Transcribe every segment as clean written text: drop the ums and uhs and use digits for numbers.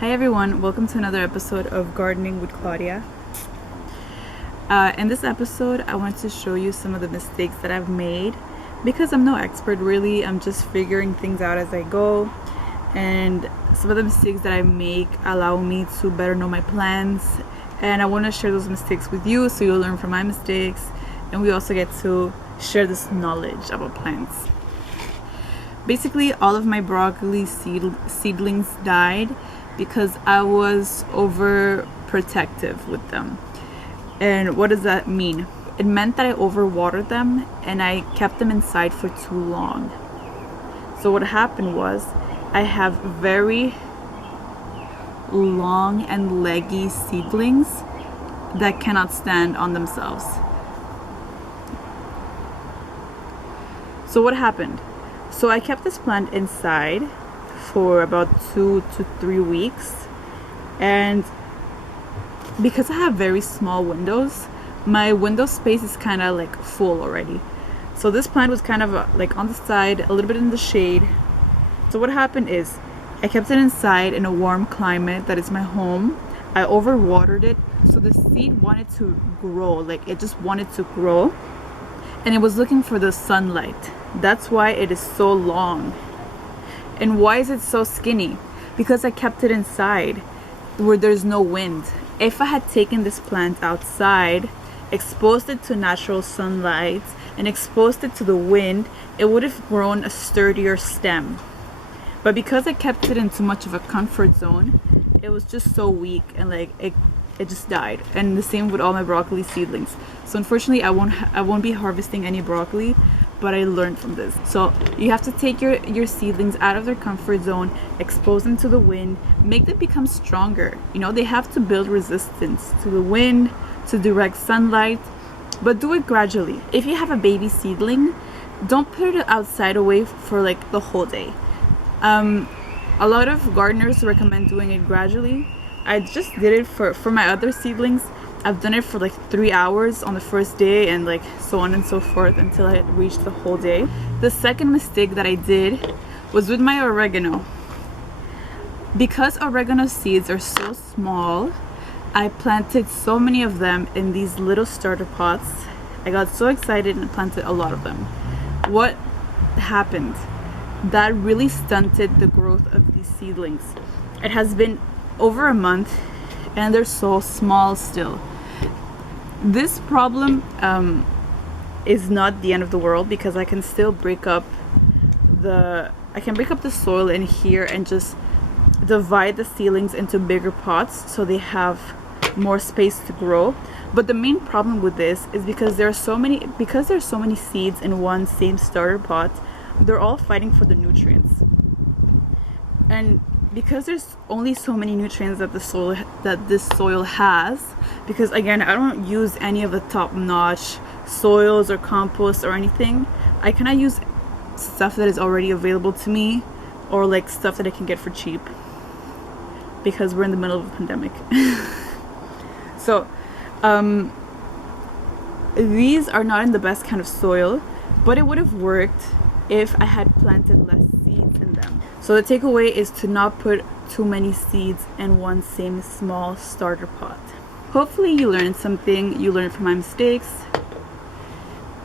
Hi everyone, welcome to another episode of Gardening with Claudia. In this episode, I want to show you some of the mistakes that I've made because I'm no expert really. I'm just figuring things out as I go, and some of the mistakes that I make allow me to better know my plants, and I want to share those mistakes with you so you'll learn from my mistakes, and we also get to share this knowledge about plants. Basically, all of my broccoli seedlings died because I was overprotective with them. And what does that mean? It meant that I overwatered them and I kept them inside for too long. So what happened was I have very long and leggy seedlings that cannot stand on themselves. So what happened? So I kept this plant inside for about 2 to 3 weeks, and because I have very small windows, my window space is kind of like full already. So this plant was kind of like on the side, a little bit in the shade. So what happened is I kept it inside in a warm climate that is my home. I overwatered it, so the seed wanted to grow, like it just wanted to grow, and it was looking for the sunlight. That's why it is so long. And why is it so skinny? Because I kept it inside where there's no wind. If I had taken this plant outside, exposed it to natural sunlight, and exposed it to the wind, it would have grown a sturdier stem. But because I kept it in too much of a comfort zone, it was just so weak, and like it just died. And the same with all my broccoli seedlings. So unfortunately, I won't be harvesting any broccoli, but I learned from this. So you have to take your seedlings out of their comfort zone, expose them to the wind, make them become stronger. You know, they have to build resistance to the wind, to direct sunlight, but do it gradually. If you have a baby seedling, don't put it outside away for like the whole day. A lot of gardeners recommend doing it gradually. I just did it for my other seedlings. I've done it for like 3 hours on the first day, and like so on and so forth until I reached the whole day. The second mistake that I did was with my oregano. Because oregano seeds are so small, I planted so many of them in these little starter pots. I got so excited and planted a lot of them. What happened? That really stunted the growth of these seedlings. It has been over a month and they're so small still. This problem is not the end of the world, because I can still break up the soil in here and just divide the seedlings into bigger pots so they have more space to grow. But the main problem with this is because there's so many seeds in one same starter pot, they're all fighting for the nutrients. And because there's only so many nutrients that this soil has, because again, I don't use any of the top-notch soils or compost or anything. I kind of use stuff that is already available to me, or like stuff that I can get for cheap, because we're in the middle of a pandemic. So these are not in the best kind of soil, but it would have worked if I had planted less seeds in them. So the takeaway is to not put too many seeds in one same small starter pot. Hopefully you learned something, you learned from my mistakes.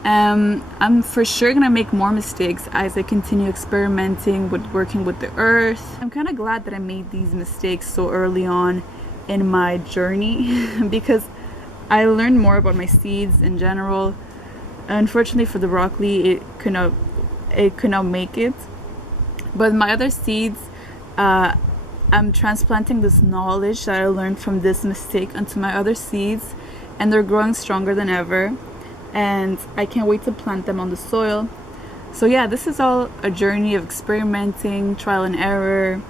I'm for sure gonna make more mistakes as I continue experimenting with working with the earth. I'm kind of glad that I made these mistakes so early on in my journey because I learned more about my seeds in general. Unfortunately for the broccoli, it could not make it. But my other seeds, I'm transplanting this knowledge that I learned from this mistake onto my other seeds, and they're growing stronger than ever, and I can't wait to plant them on the soil. So yeah, this is all a journey of experimenting, trial and error,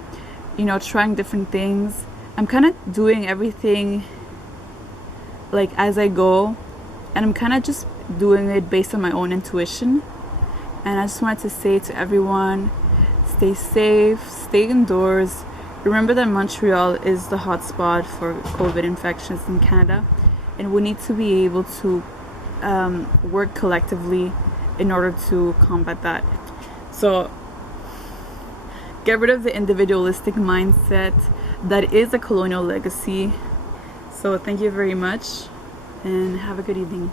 trying different things. I'm kind of doing everything like as I go, and I'm kind of just doing it based on my own intuition. And I just wanted to say to everyone, stay safe, stay indoors. Remember that Montreal is the hotspot for COVID infections in Canada, and we need to be able to work collectively in order to combat that. So get rid of the individualistic mindset. that is a colonial legacy. So thank you very much and have a good evening.